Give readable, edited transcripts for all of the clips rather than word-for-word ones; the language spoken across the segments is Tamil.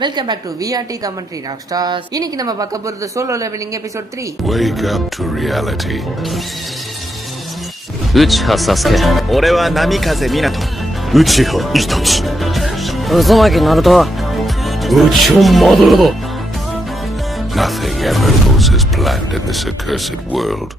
Welcome back to VRT Commentary Rockstars. இன்னைக்கு நம்ம பார்க்க போறது Solo Leveling episode 3. Wake up to reality. Uchiha Sasuke. 俺は波風湊。内葉イタチ。渦巻ナルト。内葉マドラだ。 Nothing ever goes as planned in this accursed world.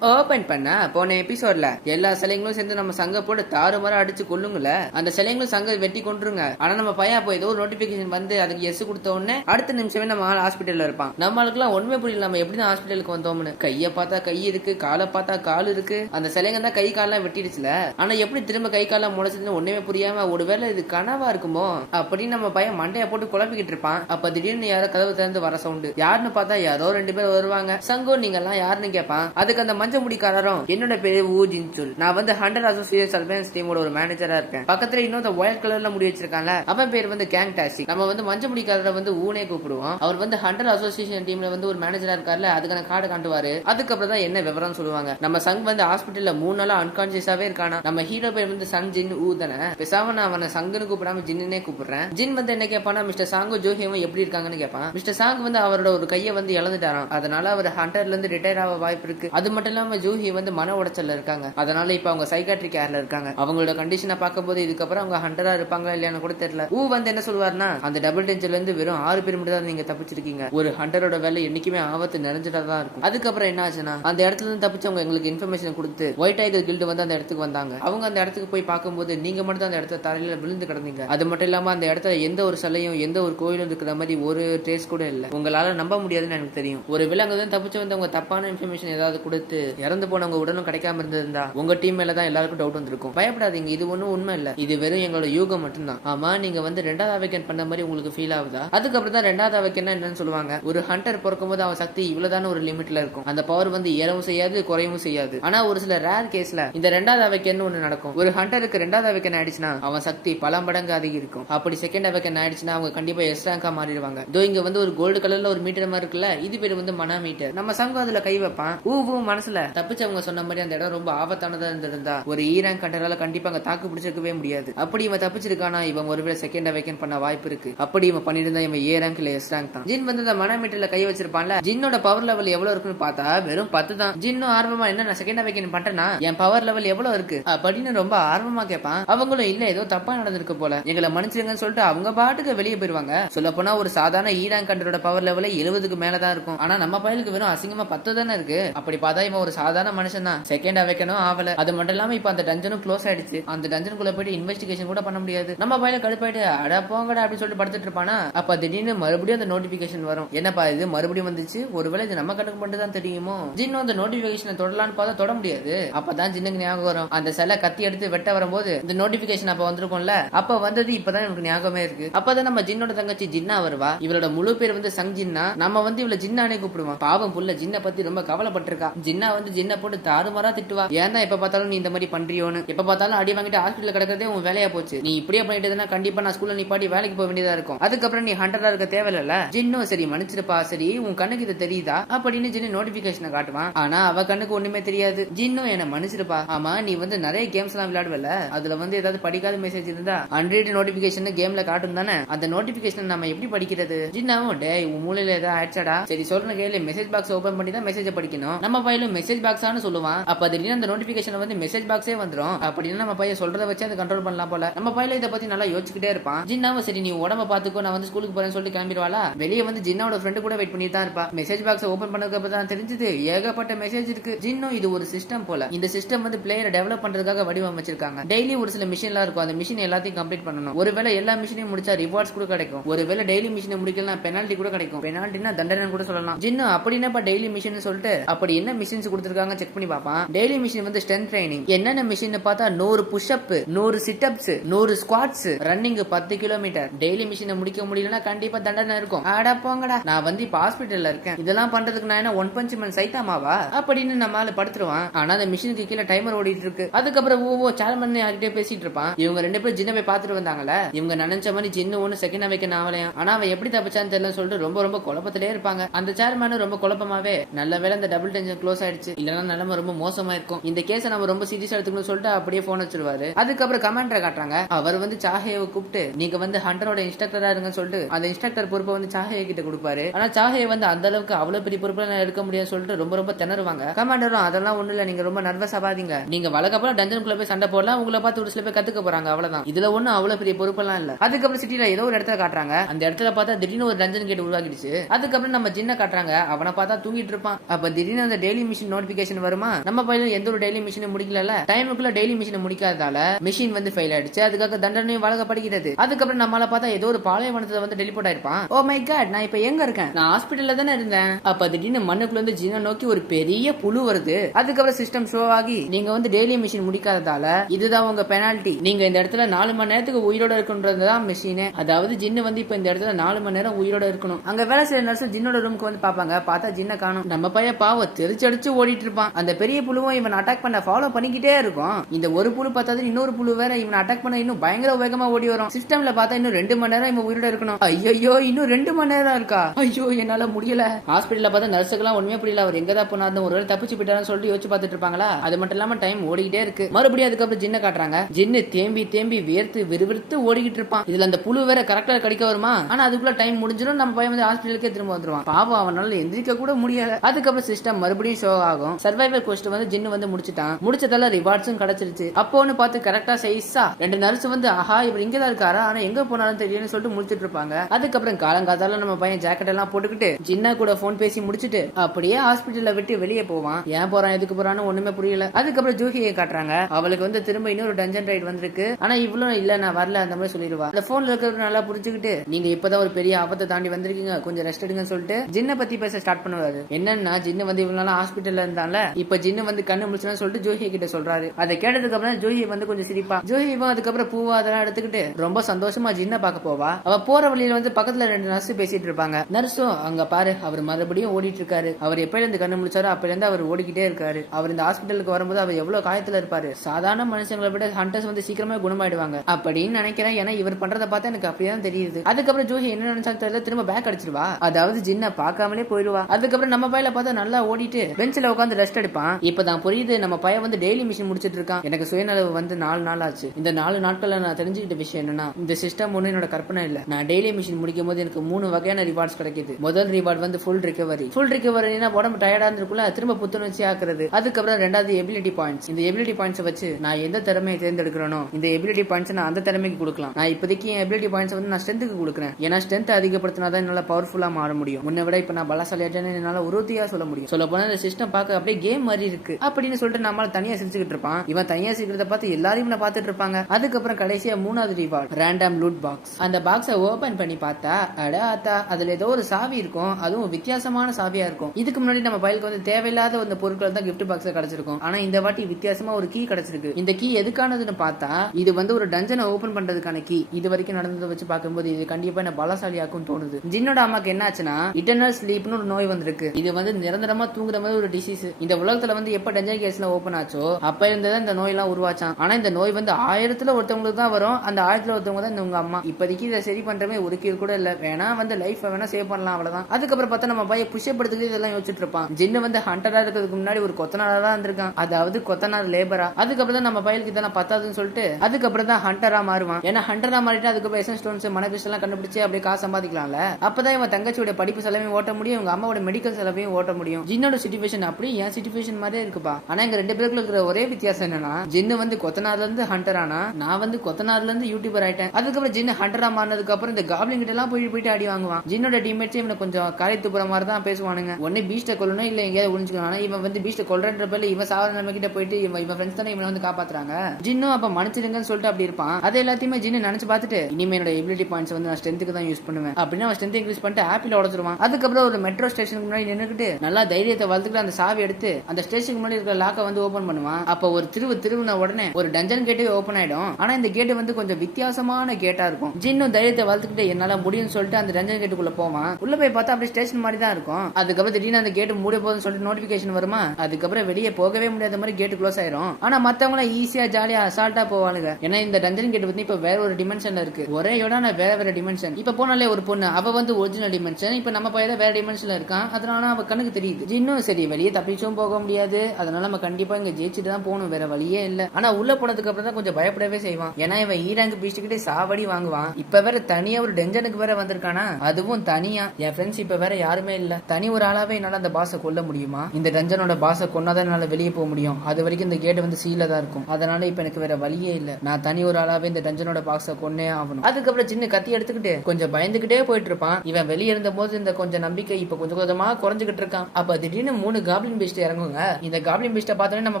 Open பண்ண போன எபிசோட்ல எல்லா சிலைங்களும் சேர்ந்து நம்ம சங்க போட்டு தாறுமாற அடிச்சு கொள்ளுங்கள. அந்த சிலைங்களும் சங்க வெட்டி கொண்டுருங்க. ஆனா நம்ம பையன் போய் ஏதோ ஒரு நோட்டிபிகேஷன் வந்து அதுக்கு எஸ் கொடுத்த உடனே அடுத்த நிமிஷமே நம்ம ஹாஸ்பிட்டல்ல இருப்பான். நம்மளுக்குலாம் ஒண்ணுமே புரியல நம்ம எப்படிதான் ஹாஸ்பிட்டலுக்கு வந்தோம்னு. கைய பார்த்தா கை இருக்கு, காலை பார்த்தா கால் இருக்கு. அந்த சிலைங்க தான் கை காலெல்லாம் வெட்டிடுச்சுல. ஆனா எப்படி திரும்ப கை காலம் முளைச்சதுன்னு ஒண்ணுமே புரியாம ஒருவேளை இது கனவா இருக்குமோ அப்படின்னு நம்ம பையன் மண்டையை போட்டு குழப்பிக்கிட்டு இருப்பான். அப்ப திடீர்னு யாரோ கதவு திறந்து வர சவுண்டு. யாருன்னு பார்த்தா யாரோ 2 பேர் வருவாங்க. சங்கோ நீங்க எல்லாம் யாருன்னு கேட்பான். அதுக்கு அந்த முடிக்காரரும் என்னோட பேரு ஊ ஜின்சுல், நான் வந்து ஹண்டர் அசோசியேஷன் அல்பன்ஸ் டீமோட ஒரு மேனேஜரா இருக்கேன். பக்கத்துல இன்னொரு ஒயிட் கலர்ல முடி வச்சிருக்காங்க, அவன் பேர் வந்து கேங் டாசி. நம்ம வந்து மஞ்சள் முடிக்காரரை வந்து ஊனே கூப்பிடுவோம். அவர் வந்து ஹண்டர் அசோசியேஷன் டீம்ல வந்து ஒரு மேனேஜரா இருக்காருல, அதுக்கான கார்டு காட்டுவாரு. அதுக்கப்புறம் தான் என்ன விவரம் சொல்லுவாங்க. நம்ம சங் வந்து ஹாஸ்பிட்டல்ல 3 நாளா அன்கான்சியஸாவே இருக்கானா. நம்ம ஹீரோ பேர் வந்து சன் ஜின் ஊ தானே. பேசாம நான் அவனை சங்குன்னு கூப்பிடாம ஜின்னே கூப்பிடுறேன். ஜின் வந்து என்ன கேட்பானா, மிஸ்டர் சாங்கோ ஜோஹியமும் எப்படி இருக்காங்கன்னு கேட்பான். மிஸ்டர் சாங் வந்து அவரோட ஒரு கையை வந்து இழந்துட்டாராம். அதனால அவர் ஹண்டர்ல இருந்து ரிட்டையர் ஆக வாய்ப்பு இருக்கு. அது மட்டும் இல்லாம ஜோஹி வந்து மன உடைச்சல்ல இருக்காங்க. அதனால இப்ப அவங்க சைக்காட்ரிக் கேர்ல இருக்காங்க. அவங்களோட கண்டிஷனை பார்க்கும்போது இதுக்கப்புறம் அவங்க ஹண்டரா இருப்பாங்களா இல்லையான்னு கூட தெரியல. ஊ வந்து என்ன சொல்லுவாருன்னா, அந்த டபுள் டென்ஷன்ல இருந்து வெறும் 6 பேர் மட்டும் தான் நீங்க தப்பிச்சிருக்கீங்க. ஒரு ஹண்டரோட வேலை என்னைக்குமே ஆபத்து நிறைஞ்சிட்டா இருக்கும். அதுக்கப்புறம் என்ன ஆச்சுன்னா, அந்த இடத்துல இருந்து தப்பிச்சவங்க எங்களுக்கு இன்ஃபர்மேஷன் கொடுத்து ஒயிட் டைகர் கில்டு வந்து அந்த இடத்துக்கு வந்தாங்க. அவங்க அந்த இடத்துக்கு போய் பார்க்கும்போது நீங்க மட்டும் அந்த இடத்துல தரையில விழுந்து கிடந்தீங்க. அது மட்டும் இல்லாம அந்த இடத்துல எந்த ஒரு சிலையும் எந்த ஒரு கோயிலும் இருக்கிற மாதிரி ஒரு ட்ரேஸ் கூட இல்ல. உங்களால நம்ப முடியாதுன்னு எனக்கு தெரியும். ஒரு விலங்கு தான் தப்பிச்சு வந்தவங்க தப்பான இன்ஃபர்மேஷன் ஏதாவது கொடுத்து இறந்து போனவங்க உடனும் கிடைக்காம இருந்திருந்தா உங்க டீம் மேல தான் எல்லாருக்கும் டவுட் வந்திருக்கும். பயப்படாதீங்க, இது ஒண்ணும் உண்மை இல்ல, இது வெறும் எங்களோட யூகம் மட்டும்தான். ஆமா, நீங்க வந்து 2வது அவேக்கன் பண்ண மாதிரி உங்களுக்கு ஃபீல் ஆகுதா? அதுக்கப்புறம் தான் 2வது அவேக்கன் என்னன்னு சொல்லுவாங்க. ஒரு ஹண்டர் பிறக்கும் போது அவன் சக்தி இவ்வளவுதான ஒரு லிமிட்ல இருக்கும். அந்த பவர் வந்து ஏறவும் செய்யாது குறையவும் செய்யாது. ஆனா ஒரு சில ரேர் கேஸ்ல இந்த 2வது அவேக்கன் ஒண்ணு நடக்கும். ஒரு ஹண்டருக்கு 2வது அவேக்கன் ஆயிடுச்சுன்னா அவன் சக்தி பல மடங்கு அதிகரிக்கும். அப்படி செகண்ட் அவேக்கன் ஆயிடுச்சுன்னா அவங்க கண்டிப்பா எஸ் ரேங்கா மாறிடுவாங்க. இதோ இங்க வந்து ஒரு கோல்டு கலர்ல ஒரு மீட்டர் மாதிரி இருக்குல்ல, இது பேர் வந்து மனா மீட்டர். நம்ம சங்கம் அதுல கை வைப்பான். ஊ மனசுல தப்பிச்சவங்க சொன்ன மாதிரி அந்த இடம் ரொம்ப ஆபத்தானதா இருந்திருந்தா ஒரு ஈரான் கண்டரால கண்டிப்பா அங்க தாக்கு பிடிச்சிருக்கவே முடியாது. அப்படி இவன் தப்பிச்சிருக்கானா இவன் ஒருவேளை செகண்ட் அவேக்கன் பண்ண வாய்ப்பு இருக்கு. அப்படி இவன் பண்ணிருந்தா இவன் ஏ ரேங்க் இல்ல எஸ் ரேங்க் தான். ஜின் வந்து அந்த மன மீட்டர்ல கை வச்சிருப்பான்ல, ஜின்னோட பவர் லெவல் எவ்வளவு இருக்குன்னு பார்த்தா வெறும் 10 தான். ஜின்னும் ஆர்வமா என்ன நான் செகண்ட் அவேக்கன் பண்றேன்னா என் பவர் லெவல் எவ்வளவு இருக்கு அப்படின்னு ரொம்ப ஆர்வமா கேட்பான். அவங்களும் இல்ல ஏதோ தப்பா நடந்திருக்கு போல, எங்களை மன்னிச்சிருங்கன்னு சொல்லிட்டு அவங்க பாட்டுக்கு வெளியே போயிருவாங்க. சொல்ல போனா ஒரு சாதாரண ஈரான் கண்டரோட பவர் லெவல் 70க்கு மேலதான் இருக்கும். ஆனா நம்ம பயலுக்கு வெறும் அசிங்கமா 10 தானே இருக்கு. அப்படி பார்த்தா இவன் ஒரு சாதாரண மனுஷன் தான், செகண்ட் அவேக்கனும் ஆவல. அது மட்டும் இல்லாம இப்ப அந்த டஞ்சனும் க்ளோஸ் ஆயிடுச்சு. அந்த டஞ்சனுக்குள்ள போயிட்டு இன்வெஸ்டிகேஷன் கூட பண்ண முடியாது. நம்ம பையில கடுப்பாயிட்டு அட போங்கடா அப்படின்னு சொல்லிட்டு படுத்துட்டு இருப்பானா. அப்ப திடீர்னு மறுபடியும் அந்த நோட்டிபிகேஷன் வரும். என்னப்பா இது மறுபடியும் வந்துச்சு, ஒருவேளை இது நம்ம கணக்கு மட்டும் தான் தெரியுமோ. ஜின்னு அந்த நோட்டிபிகேஷனை தொடலான்னு பார்த்தா தொட முடியாது. அப்பதான் ஜின்னுக்கு ஞாபகம் வரும், அந்த சிலை கத்தி எடுத்து வெட்ட வரும்போது இந்த நோட்டிபிகேஷன் அப்ப வந்திருக்கும்ல, அப்ப வந்தது இப்பதான் எனக்கு ஞாபகமே இருக்கு. அப்பதான் நம்ம ஜின்னோட தங்கச்சி ஜின்னா வருவா. இவளோட முழு பேர் வந்து சங் ஜின்னா. நம்ம வந்து இவள ஜின்னானே கூப்பிடுவோம். பாவம் புள்ள ஜின்ன பத்தி ரொம்ப கவலைப்பட்டிருக்கா. ஜின்னா வந்து ஜின்ன போட்டு தாறுமாறா திட்டுவா. ஏன்னா எப்ப பார்த்தாலும் நீ இந்த மாதிரி பண்றியோன்னு, எப்ப பார்த்தாலும் அடி வாங்கிட்டு ஹாஸ்பிட்டல் கிடக்கிறதே உன் வேலையா போச்சு. நீ இப்படியே பண்ணிட்டு கண்டிப்பா நான் ஸ்கூல்ல நீ பாட்டி வேலைக்கு போக வேண்டியதா இருக்கும். அதுக்கப்புறம் நீ ஹண்டரா இருக்க தேவையில்ல. ஜின்னும் சரி மன்னிச்சிருப்பா, சரி உன் கண்ணுக்கு இது தெரியுதா அப்படின்னு ஜின்னு நோட்டிபிகேஷனை காட்டுவான். ஆனா அவ கண்ணுக்கு ஒண்ணுமே தெரியாது. ஜின்னும் என்ன மன்னிச்சிருப்பா, ஆமா நீ வந்து நிறைய கேம்ஸ் எல்லாம் விளையாடுவல, அதுல வந்து ஏதாவது படிக்காத மெசேஜ் இருந்தா அன்ரீட் நோட்டிபிகேஷன் கேம்ல காட்டும் தானே, அந்த நோட்டிபிகேஷன் நம்ம எப்படி படிக்கிறது? ஜின்னாவும் டே உன் மூலையில ஏதாவது ஆயிடுச்சாடா, சரி சொல்ற கேளு, மெசேஜ் பாக்ஸ் ஓபன் பண்ணி தான் மெசேஜ் படிக்கணும். நம்ம பையலும் மெசேஜ் பாக்ஸானு சொல்லுவான். அப்ப திடீர்னு அந்த நோட்டிபிகேஷன் வந்து மெசேஜ் பாக்ஸே வந்துரும். அப்படின்னு நம்ம பையன் சொல்றத வச்சு அதை கண்ட்ரோல் பண்ணலாம் போல. நம்ம பையல இதை பத்தி நல்லா யோசிச்சுக்கிட்டே இருப்பான். ஜின்னாவும் சரி நீ உடம்ப பாத்துக்கோ, நான் வந்து ஸ்கூலுக்கு போறேன்னு சொல்லிட்டு கிளம்பிடுவாளா. வெளியே வந்து ஜின்னாவோட ஃப்ரெண்டு கூட வெயிட் பண்ணிட்டு தான் இருப்பா. மெசேஜ் பாக்ஸ் ஓபன் பண்ணதுக்கு தான் தெரிஞ்சது ஏகப்பட்ட மெசேஜ் இருக்கு. ஜின்னும் இது ஒரு சிஸ்டம் போல, இந்த சிஸ்டம் வந்து பிளேயரை டெவலப் பண்றதுக்காக வடிவமைச்சிருக்காங்க. டெய்லி ஒரு சில மிஷின்லாம் இருக்கும், அந்த மிஷின் எல்லாத்தையும் கம்ப்ளீட் பண்ணணும். ஒருவேளை எல்லா மிஷினையும் முடிச்சா ரிவார்ட்ஸ் கூட கிடைக்கும். ஒருவேளை டெய்லி மிஷினை முடிக்கலாம் பெனால்டி கூட கிடைக்கும். பெனால்டினா தண்டனை கூட சொல்லலாம். ஜின்னு அப்படின்னா டெய்லி மிஷின் சொல்லிட்டு அப்படி என்ன மிஷின்ஸ் கொடுத்திருக்காங்க செக் பண்ணி பாப்பான். டெய்லி மிஷின் வந்து ஸ்ட்ரென்த் ட்ரைனிங். என்னென்ன மிஷின் பார்த்தா 100 pushup, 100 situps, 100 squats, running 10 kilometre. Daily மிஷினை முடிக்க முடியலன்னா கண்டிப்பா தண்டனை இருக்கும். ஆட போங்கடா, நான் வந்து இப்ப ஹாஸ்பிட்டல்ல இருக்கேன், இதெல்லாம் பண்றதுக்கு நான் என்ன ஒன் பஞ்ச் மேன் சைத்தாமாவா அப்படின்னு நம்மால படுத்துருவான். ஆனா அந்த மிஷினுக்கு கீழே டைமர் ஓடிட்டு இருக்கு. அதுக்கப்புறம் சேர்மன் யார்கிட்டே பேசிட்டு இருப்பான். இவங்க 2 பேரும் ஜின்ன போய் பாத்துட்டு வந்தாங்கல்ல, இவங்க நினைச்ச மாதிரி ஜின்னு ஒண்ணு செகண்ட் அவேக்கன் ஆகலையாம். ஆனா அவன் எப்படி தப்பிச்சான்னு தெரியல சொல்லிட்டு ரொம்ப குழப்பத்திலே இருப்பாங்க. அந்த சேர்மன் ரொம்ப குழப்பமாவே நல்ல வேலை இந்த டபுள் டென்ஷன் க்ளோஸ் ஆயிடுச்சு ஆயிடுச்சு, இல்லன்னா நிலைமை ரொம்ப மோசமா இருக்கும், இந்த கேஸை நம்ம ரொம்ப சீரியஸா எடுத்துக்கணும்னு சொல்லிட்டு அப்படியே போன் வச்சிருவாரு. அதுக்கப்புறம் கமாண்டரை காட்டுறாங்க. அவர் வந்து சாஹேவை கூப்பிட்டு நீங்க வந்து ஹண்டரோட இன்ஸ்ட்ரக்டரா இருங்கன்னு சொல்லிட்டு அந்த இன்ஸ்ட்ரக்டர் பொறுப்பை வந்து சாஹே கிட்ட கொடுப்பாரு. ஆனா சாஹே வந்து அந்த அளவுக்கு அவ்வளவு பெரிய பொறுப்புல எடுக்க முடியாதுன்னு சொல்லிட்டு ரொம்ப ரொம்ப திணறுவாங்க. கமாண்டரும் அதெல்லாம் ஒண்ணு இல்ல, நீங்க ரொம்ப நர்வஸ் ஆகாதீங்க, நீங்க வழக்கப்போல டஞ்சனுக்குள்ள போய் சண்டை போடலாம், உங்களை பார்த்து ஒரு சில பேர் கத்துக்க போறாங்க, அவ்வளவுதான், இதுல ஒண்ணும் அவ்வளவு பெரிய பொறுப்பெல்லாம் இல்ல. அதுக்கப்புறம் சிட்டில ஏதோ ஒரு இடத்துல காட்டுறாங்க. அந்த இடத்துல பார்த்தா திடீர்னு ஒரு டஞ்சன் கேட் உருவாக்கிடுச்சு. அதுக்கப்புறம் நம்ம ஜின்ன காட்டுறாங்க. அவனை பார்த்தா தூங்கிட்டு இருப்பான். அப்ப திடீர்னு அந்த டெய்லி மிஷின் நோட்டிபிகேஷன் வருமா, நம்ம பையன் எந்த ஒரு டெய்லி மிஷினும் முடிக்கல, டைமுக்குள்ள டெய்லி மிஷினை முடிக்காததால மிஷின் வந்து ஃபெயில் ஆயிடுச்சு. அதுக்காக தண்டனையும் வழங்கப்படுகிறது. அதுக்கப்புறம் நம்மளால பார்த்தா ஏதோ ஒரு பாலைவனத்துல வந்து டெலிபோர்ட் ஆயிருப்பான். ஓ மை காட், நான் இப்ப எங்க இருக்கேன், நான் ஹாஸ்பிட்டல்ல தானே இருந்தேன். அப்ப திடீர்னு மண்ணுக்குள்ள வந்து ஜின்ன நோக்கி ஒரு பெரிய புழு வருது. அதுக்கப்புறம் சிஸ்டம் ஷோ ஆகி நீங்க வந்து டெய்லி மிஷின் முடிக்காததால இதுதான் உங்க பெனால்டி, நீங்க இந்த இடத்துல 4 மணி நேரத்துக்கு உயிரோட இருக்குன்றதுதான் மிஷினே. அதாவது ஜின்னு வந்து இப்ப இந்த இடத்துல 4 மணி நேரம் உயிரோட இருக்கணும். அங்க வேலை செய்யற நர்ஸ் ஜின்னோட ரூமுக்கு வந்து பாப்பாங்க. பார்த்தா ஜின்ன காணும். நம்ம பையன் பாவம் தெரிச்சடிச்சு ஓடிட்டு இருப்பான். அந்த பெரிய புழுவும் இவன் அட்டாக் பண்ண ஃபாலோ பண்ணிக்கிட்டே இருக்கும். இந்த ஒரு புழு பார்த்தாது இன்னொரு புழு வேற இவன் அட்டாக் பண்ண இன்னும் பயங்கர வேகமா ஓடி வரும். சிஸ்டம்ல பார்த்தா இன்னும் 2 மணி நேரம் இவன் உயிரோட இருக்கணும். ஐயோ இன்னும் 2 மணி நேரம் இருக்கா, ஐயோ என்னால முடியல. ஹாஸ்பிட்டல்ல பார்த்தா நர்ஸுக்கெல்லாம் ஒண்ணுமே புரியல, அவர் எங்கதான் போனாரு, ஒருவேளை தப்பிச்சு போயிட்டாருன்னு சொல்லிட்டு யோசிச்சு பார்த்துட்டு இருப்பாங்களா. அது மட்டும் இல்லாம டைம் ஓடிக்கிட்டே இருக்கு. மறுபடியும் அதுக்கப்புறம் ஜின்ன காட்டுறாங்க. ஜின்னு தேம்பி தேம்பி வேர்த்து விறுவிறுத்து ஓடிக்கிட்டு இருப்பான். இதுல அந்த புழு வேற கரெக்டா கடிக்க வருமா, ஆனா அதுக்குள்ள டைம் முடிஞ்சிடும். நம்ம பையன் வந்து ஹாஸ்பிட்டலுக்கே திரும்ப வந்துருவான். பாவம் அவனால எந்திரிக்க கூட முடியல. அதுக்கப்புறம் சிஸ்டம் மறுபடியும் ஷோ ஆகும். சர்வைவல் கோஸ்ட் வந்து ஜின்னு வந்து முடிச்சிட்டான். முடிச்சதால ரிவார்ட்ஸும் கிடைச்சிருச்சு. அப்போன்னு பார்த்து கரெக்டா சைஸா 2 நர்ஸ் வந்து ஆஹா இவர் இங்கதான் இருக்காரா, ஆனா எங்க போனாலும் தெரியலன்னு சொல்லிட்டு முடிச்சிட்டு இருப்பாங்க. அதுக்கப்புறம் காலங்காத்தால நம்ம பையன் ஜாக்கெட் எல்லாம் போட்டுக்கிட்டு ஜின்னா கூட போன் பேசி முடிச்சிட்டு அப்படியே ஹாஸ்பிட்டல்ல விட்டு வெளியே போவான். ஏன் போறான் எதுக்கு போறான்னு ஒண்ணுமே புரியல. அதுக்கப்புறம் ஜூஹியை காட்டுறாங்க. அவளுக்கு வந்து திரும்ப இன்னொரு டஞ்சன் ரைட் வந்திருக்கு. ஆனா இவ்வளவு இல்ல நான் வரல அந்த மாதிரி சொல்லிடுவா. அந்த போன்ல இருக்கிறது நல்லா புரிஞ்சுக்கிட்டு நீங்க இப்பதான் ஒரு பெரிய ஆபத்தை தாண்டி வந்திருக்கீங்க, கொஞ்சம் ரெஸ்ட் எடுங்கன்னு சொல்லிட்டு ஜின்ன பத்தி பேச ஸ்டார்ட் பண்ணுவாரு. என்னன்னா ஜின்னு வந்து இவ்வளவு நாள் ஹாஸ்பிட்டல்ல இருந்தால இப்ப ஜின்னு வந்து கண்ணு முடிச்சுன்னு சொல்லிட்டு ஜூஹி கிட்ட சொல்றாரு. அதை கேட்டதுக்கு அப்புறம் ஜூஹி வந்து கொஞ்சம் சிரிப்பா. ஜூஹிவும் அதுக்கப்புறம் பூவா அதெல்லாம் எடுத்துக்கிட்டு ரொம்ப சந்தோஷமா ஜின்ன பார்க்க போவா. அவ போற வழியில வந்து பக்கத்துல 2 நர்ஸ் பேசிட்டு இருப்பாங்க. நர்ஸும் அங்க பாரு அவர் மறுபடியும் ஓடிட்டு இருக்காரு, அவர் எப்பயில இருந்து கண்ணு முடிச்சாரோ அப்பயில இருந்து அவர் ஓடிக்கிட்டே இருக்காரு, அவர் இந்த ஹாஸ்பிட்டலுக்கு வரும்போது அவர் எவ்வளவு காயத்துல இருப்பாரு, சாதாரண மனுஷங்களை விட ஹண்டர்ஸ் வந்து சீக்கிரமா குணமாயிடுவாங்க அப்படின்னு நினைக்கிறேன். ஏன்னா இவர் பண்றத பார்த்தா எனக்கு அப்படிதான் தெரியுது. அதுக்கப்புறம் ஜூஹி என்ன நினைச்சாலும் தெரியல, திரும்ப பேக் அடிச்சிருவா. அதாவது ஜின்ன பார்க்காமலே போயிடுவா. அதுக்கப்புறம் நம்ம பையில பார்த்தா நல்லா ஓடிட்டு பெஞ்சில உட்காந்து ரெஸ்ட் எடுப்பான். இப்பதான் புரியுது நம்ம பையன் வந்து டெய்லி மிஷின் முடிச்சிட்டு இருக்கான். எனக்கு சுயநலவு வந்து 4 நாள் ஆச்சு. இந்த 4 நாட்கள்ல நான் தெரிஞ்சுக்கிட்ட விஷயம் என்னன்னா இந்த சிஸ்டம் ஒண்ணு என்னோட கற்பனை இல்ல. நான் டெய்லி மிஷின் முடிக்கும் போது எனக்கு 3 வகையான ரிவார்ட்ஸ் கிடைக்குது. முதல் ரிவார்ட் வந்து ஃபுல் ரிகவரி. ஃபுல் ரிகவரினா உடம்பு டயர்டா இருந்திருக்குள்ள திரும்ப புத்துணர்ச்சி ஆக்குறது. அதுக்கப்புறம் 2வது எபிலிட்டி பாயிண்ட்ஸ். இந்த எபிலிட்டி பாயிண்ட்ஸ் வச்சு நான் எந்த திறமையை தேர்ந்தெடுக்கிறனோ இந்த எபிலிட்டி பாயிண்ட்ஸ் நான் அந்த திறமைக்கு கொடுக்கலாம். நான் இப்போதைக்கு என் எபிலிட்டி பாயிண்ட்ஸ் வந்து நான் ஸ்ட்ரென்த்துக்கு கொடுக்குறேன். ஏன்னா ஸ்ட்ரென்த் அதிகப்படுத்தினாதான் என்னால பவர்ஃபுல்லா மாற முடியும். முன்ன விட இப்ப நான் பலசாலியாட்டேன்னு என்னால உறுதியா சொல்ல முடியும். சொல்ல போனா இந்த சிஸ்டம் பார்க்க அப்படியே கேம் மாதிரி இருக்கு அப்படின்னு சொல்லிட்டு நம்மளால தனியா சிரிச்சுக்கிட்டு இருப்பான். இவன் தனியா சிரிக்கிறத பார்த்து எல்லாரையும் பார்த்துட்டு இருப்பாங்க. அதுக்கப்புறம் கடைசியா 3வது ரிவார்ட் ரேண்டம் லூட் பாக்ஸ். அந்த பாக்ஸை ஓபன் பண்ணி பார்த்தா அட ஆத்தா அதுல ஏதோ ஒரு சாவி இருக்கும். அதுவும் வித்தியாசமான சாவியா இருக்கும். இதுக்கு முன்னாடி நம்ம பைலுக்கு வந்து தேவையில்லாத ஒரு பொருட்கள் தான் கிஃப்ட் பாக்ஸ்ல கிடைச்சிருக்கும். ஆனா இந்த வாட்டி வித்தியாசமா ஒரு கீ கிடைச்சிருக்கு. இந்த கீ எதுக்கானதுன்னு பார்த்தா இது வந்து ஒரு டஞ்சனை ஓபன் பண்றதுக்கான கீ. இது வரைக்கும் நடந்ததை வச்சு பார்க்கும்போது இது கண்டிப்பா என்ன பலசாலியாக்கும் தோணுது. ஜின்னோட அம்மாக்கு என்ன ஆச்சுன்னா இட்டர்னல் ஸ்லீப்னு ஒரு நோய் வந்திருக்கு. இது வந்து நிரந்தரமா தூங்குற மாதிரி ஒரு டிசீஸ். இந்த உலகத்துல வந்து எப்ப டஞ்சன் கேஸ்ல ஓபன் ஆச்சோ அப்ப இருந்துதான் இந்த நோய் எல்லாம் உருவாச்சான். ஆனா இந்த நோய் வந்து 1000த்துல ஒருத்தவங்களுக்கு தான் வரும். அந்த 1000த்துல ஒருத்தவங்க தான் உங்க அம்மா. இப்போதைக்கு இதை சரி பண்றமே ஒரு கீழ் கூட இல்ல. வேணா வந்து லைஃப் வேணா சேவ் பண்ணலாம் அவ்வளவுதான். அதுக்கப்புறம் பார்த்தா நம்ம பையன் புஷ்யப்படுத்துக்கு இதெல்லாம் யோசிச்சுட்டு இருப்பான். ஜின்னு வந்து ஹண்டரா இருக்கிறதுக்கு முன்னாடி ஒரு கொத்தனாரா தான் இருந்திருக்கான். அதாவது கொத்தனார் லேபரா. அதுக்கப்புறம் தான் நம்ம பையலுக்கு இதெல்லாம் பத்தாதுன்னு சொல்லிட்டு அதுக்கப்புறம் தான் ஹண்டரா மாறுவான். ஏன்னா ஹண்டரா மாறிட்டு அதுக்கப்புறம் எசன் ஸ்டோன்ஸ் மனகிருஷ்ண எல்லாம் கண்டுபிடிச்சு அப்படியே காசு சம்பாதிக்கலாம்ல. அப்பதான் இவன் தங்கச்சியோட படிப்பு செலவையும் ஓட்ட முடியும், இவங்க அம்மாவோட மெடிக்கல் செலவையும் ஓட்ட முடியும். ஜின்னோட சிச்சுவேஷன் அப்படி என் சிச்சுவேஷன் மாதிரியே இருக்குப்பா. ஆனா எங்க 2 பேருக்குள்ள இருக்கிற ஒரே வித்தியாசம் என்னன்னா ஜின்னு வந்து கொத்தனார்ல இருந்து ஹண்டர் ஆனா நான் வந்து கொத்தனார்ல இருந்து யூடியூபர் ஆயிட்டேன். அதுக்கப்புறம் ஜின்னு ஹண்டரா மாறினதுக்கு அப்புறம் இந்த காப்ளின் கிட்ட எல்லாம் போயிட்டு அடி வாங்குவான். ஜின்னோட டீம்மேட்ஸ் இவனை கொஞ்சம் காலை துப்புற மாதிரி தான் பேசுவானுங்க. ஒன்னு பீஸ்ட கொல்லணும் இல்ல எங்கேயாவது ஒளிஞ்சுக்கணும். ஆனா இவன் வந்து பீஸ்ட கொல்றன்ற பேர்ல இவன் சாவர நம்ம கிட்ட போயிட்டு இவன் ஃப்ரெண்ட்ஸ் தானே இவனை வந்து காப்பாத்துறாங்க. ஜின்னும் அப்ப மன்னிச்சிடுங்கன்னு சொல்லிட்டு அப்படி இருப்பான். அது எல்லாத்தையுமே ஜின்னு நினைச்சு பார்த்துட்டு இனிமே என்னோட எபிலிட்டி பாயிண்ட்ஸ் வந்து நான் ஸ்ட்ரென்த்துக்கு தான் யூஸ் பண்ணுவேன் அப்படின்னு அவன் ஸ்ட்ரென்த் இன்க்ரீஸ் பண்ணிட்டு ஆப்பிள் உடச்சிருவான். அதுக்கப்புறம் ஒரு மெட்ரோ ஸ்டேஷனுக்கு முன்னாடி நின்னுக்கிட்டு நல்லா தைரியத்தை வளர்த்துக்கிட்டு அந்த சாவி எடுத்து அந்த ஸ்டேஷனுக்கு முன்னாடி இருக்கிற லாக்கை வந்து ஓபன் பண்ணுவான். அப்ப ஒரு திருவின உடனே ஒரு டஞ்சன் கேட்டே ஓபன் ஆயிடும். ஆனா இந்த கேட்டு வந்து கொஞ்சம் வித்தியாசமான கேட்டா இருக்கும். ஜின்னும் தைரியத்தை வளர்த்துக்கிட்டு என்னால முடியும்னு சொல்லிட்டு அந்த டஞ்சன் கேட்டுக்குள்ள போவான். உள்ள போய் பார்த்தா அப்படியே ஸ்டேஷன் மாதிரி தான் இருக்கும். அதுக்கப்புறம் திடீர்னு அந்த கேட்டு மூட போகுதுன்னு சொல்லிட்டு நோட்டிபிகேஷன் வருமா. அதுக்கப்புறம் வெளியே போகவே முடியாத மாதிரி கேட்டு க்ளோஸ் ஆயிரும். ஆனா மத்தவங்க ஈஸியா ஜாலியா அசால்ட்டா போவானுங்க. ஏன்னா இந்த டஞ்சன் கேட் வந்து இப்ப வேற ஒரு டிமென்ஷன்ல இருக்கு. ஒரே இடம் வேற டிமென்ஷன். இப்ப போனாலே ஒரு பொண்ணு அவ வந்து ஒரிஜினல் டிமென்ஷன். இப்ப நம்ம பையன் வேற டிமென்ஷன்ல இருக்கான். அதனால அவ கண்ணுக்கு தெரியுது. ஜின்னும் சரி வெளியே வெளியே தப்பிச்சும் போக முடியாது. அதனால நம்ம கண்டிப்பா இங்க ஜெயிச்சுட்டு தான் போகணும், வேற வழியே இல்ல. ஆனா உள்ள போனதுக்கு அப்புறம் தான் கொஞ்சம் பயப்படவே செய்வான். ஏன்னா இவன் ஈராங்கு பீஸ்ட் சாவடி வாங்குவான். இப்ப வேற தனியா ஒரு டென்ஷனுக்கு வேற வந்திருக்கானா, அதுவும் தனியா. என் ஃப்ரெண்ட்ஸ் இப்ப வேற யாருமே இல்ல. தனி ஒரு ஆளாவே என்னால அந்த பாஸை கொல்ல முடியுமா? இந்த டென்ஷனோட பாஸை கொன்னாதான் என்னால வெளியே போக முடியும். அது வரைக்கும் இந்த கேட் வந்து சீல தான் இருக்கும். அதனால இப்ப எனக்கு வேற வழியே இல்ல. நான் தனி ஒரு ஆளாவே இந்த டென்ஷனோட பாஸை கொன்னே ஆகணும். அதுக்கப்புறம் சின்ன கத்தி எடுத்துக்கிட்டு கொஞ்சம் பயந்துகிட்டே போயிட்டு இருப்பான். இவன் வெளியே இருந்த போது இந்த கொஞ்சம் நம்பிக்கை இப்ப கொஞ்சம் கொஞ்சமா குறைஞ்சுகிட்டு இருக்கான். அப்ப திடீர்னு 3 காப்ளின் பீஸ்ட் இறங்குங்க. இந்த காப்ளின் பீஸ்ட பார்த்தோன்னே நம்ம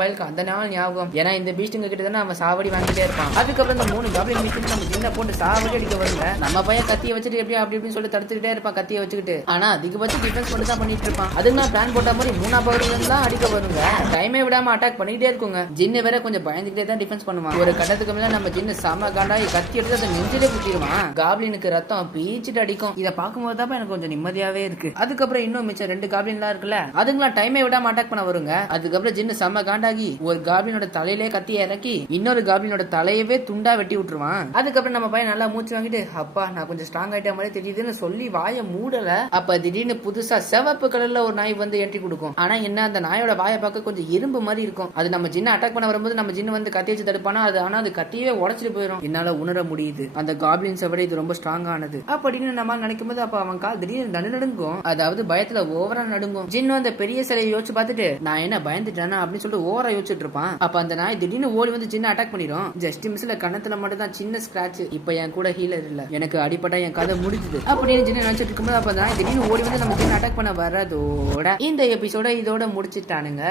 பயலுக்கு அந்த நாள் ஞாபகம். ஏன்னா இந்த பீஸ்டுங்க கிட்ட தானே அவன் சாவடி வாங்கிட்டே இருப்பான். அதுக்கப்புறம் இந்த 3 காப்ளின் பீஸ்ட் நம்ம சின்ன போட்டு சாவடி அடிக்க வருங்க. நம்ம பையன் கத்தியை வச்சுட்டு எப்படி அப்படி இப்படின்னு சொல்லி தடுத்துக்கிட்டே இருப்பான் கத்தியை வச்சுக்கிட்டு. ஆனா அதிகபட்சம் டிஃபென்ஸ் மட்டும் தான் பண்ணிட்டு இருப்பான். அதுக்கு நான் பிளான் போட்ட மாதிரி 3 பவர்ல தான் அடிக்க வருங்க. டைமே விடாம அட்டாக் பண்ணிட்டே இருக்குங்க. ஜின்னு வேற கொஞ்சம் பயந்துகிட்டே தான் டிஃபென்ஸ் பண்ணுவான். ஒரு கட்டத்துக்கு மேல நம்ம ஜின்னு சம காண்டாய் கத்தி எடுத்து அதை நெஞ்சிலே குத்திடுவான். காப்ளினுக்கு ரத்தம் பீச்சிட்டு அடிக்கும். இதை பார்க்கும்போது தான் எனக்கு கொஞ்சம் நிம்மதியாவே இருக்கு. அதுக்கப்புறம் இன்னும் மிச்சம் 2 காப்ளின்லாம் இருக்குல்ல, அதுக்கெல்லாம் டைமே விடாம அட்டாக் பண்ண வருங்க. அதுக்கப்புறம் ஜின்னு செம்ம காண்டாகி ஒரு காப்ளினோட தலையிலே கத்தியை இறக்கி இன்னொரு காப்ளினோட தலையவே துண்டா வெட்டி விட்டுருவான். அதுக்கப்புறம் நம்ம பையன் நல்லா மூச்சு வாங்கிட்டு அப்பா நான் கொஞ்சம் ஸ்ட்ராங் ஆயிட்ட மாதிரி தெரியுதுன்னு சொல்லி வாயை மூடல. அப்ப திடீர்னு புதுசா சிவப்பு கலர்ல ஒரு நாய் வந்து என்ட்ரி கொடுக்கும். ஆனா என்ன, அந்த நாயோட வாயை பார்க்க கொஞ்சம் இரும்பு மாதிரி இருக்கும். அது நம்ம ஜின்ன அட்டாக் பண்ண வரும்போது நம்ம ஜின்னு வந்து கத்தி வச்சு தடுப்பானா, அது ஆனா அது கத்தியே உடச்சிட்டு போயிடும். என்னால உணர முடியுது அந்த காப்ளின்ஸை விட இது ரொம்ப ஸ்ட்ராங் ஆனது அப்படின்னு நம்ம நினைக்கும் போது அப்ப அவன் கால் திடீர்னு நடுங்கும். அதாவது பயத்துல ஓவரா நடுங்கும். ஜின்னு அந்த பெரிய சிலையை யோசிச்சு பார்த்துட்டு நான் என்ன பயந்துட்டேனா அப்படின்னு சொல்லிட்டு ஓவரா யோசிச்சுட்டு இருப்பான். அப்ப அந்த நாய் திடீர்னு ஓடி வந்து ஜின்ன அட்டாக் பண்ணிடும். ஜஸ்ட் மிஸ்ல கண்ணத்துல மட்டும் தான் சின்ன ஸ்கிராட்ச். இப்ப என் கூட ஹீலர் இல்ல, எனக்கு அடிப்பட்டா என் கதை முடிஞ்சுது அப்படின்னு ஜின்ன நினைச்சிட்டு இருக்கும்போது அப்ப நாய் திடீர்னு ஓடி வந்து நம்ம ஜின்ன அட்டாக் பண்ண வர்றதோட இந்த எபிசோட இதோட முடிச்சுட்டானுங்க.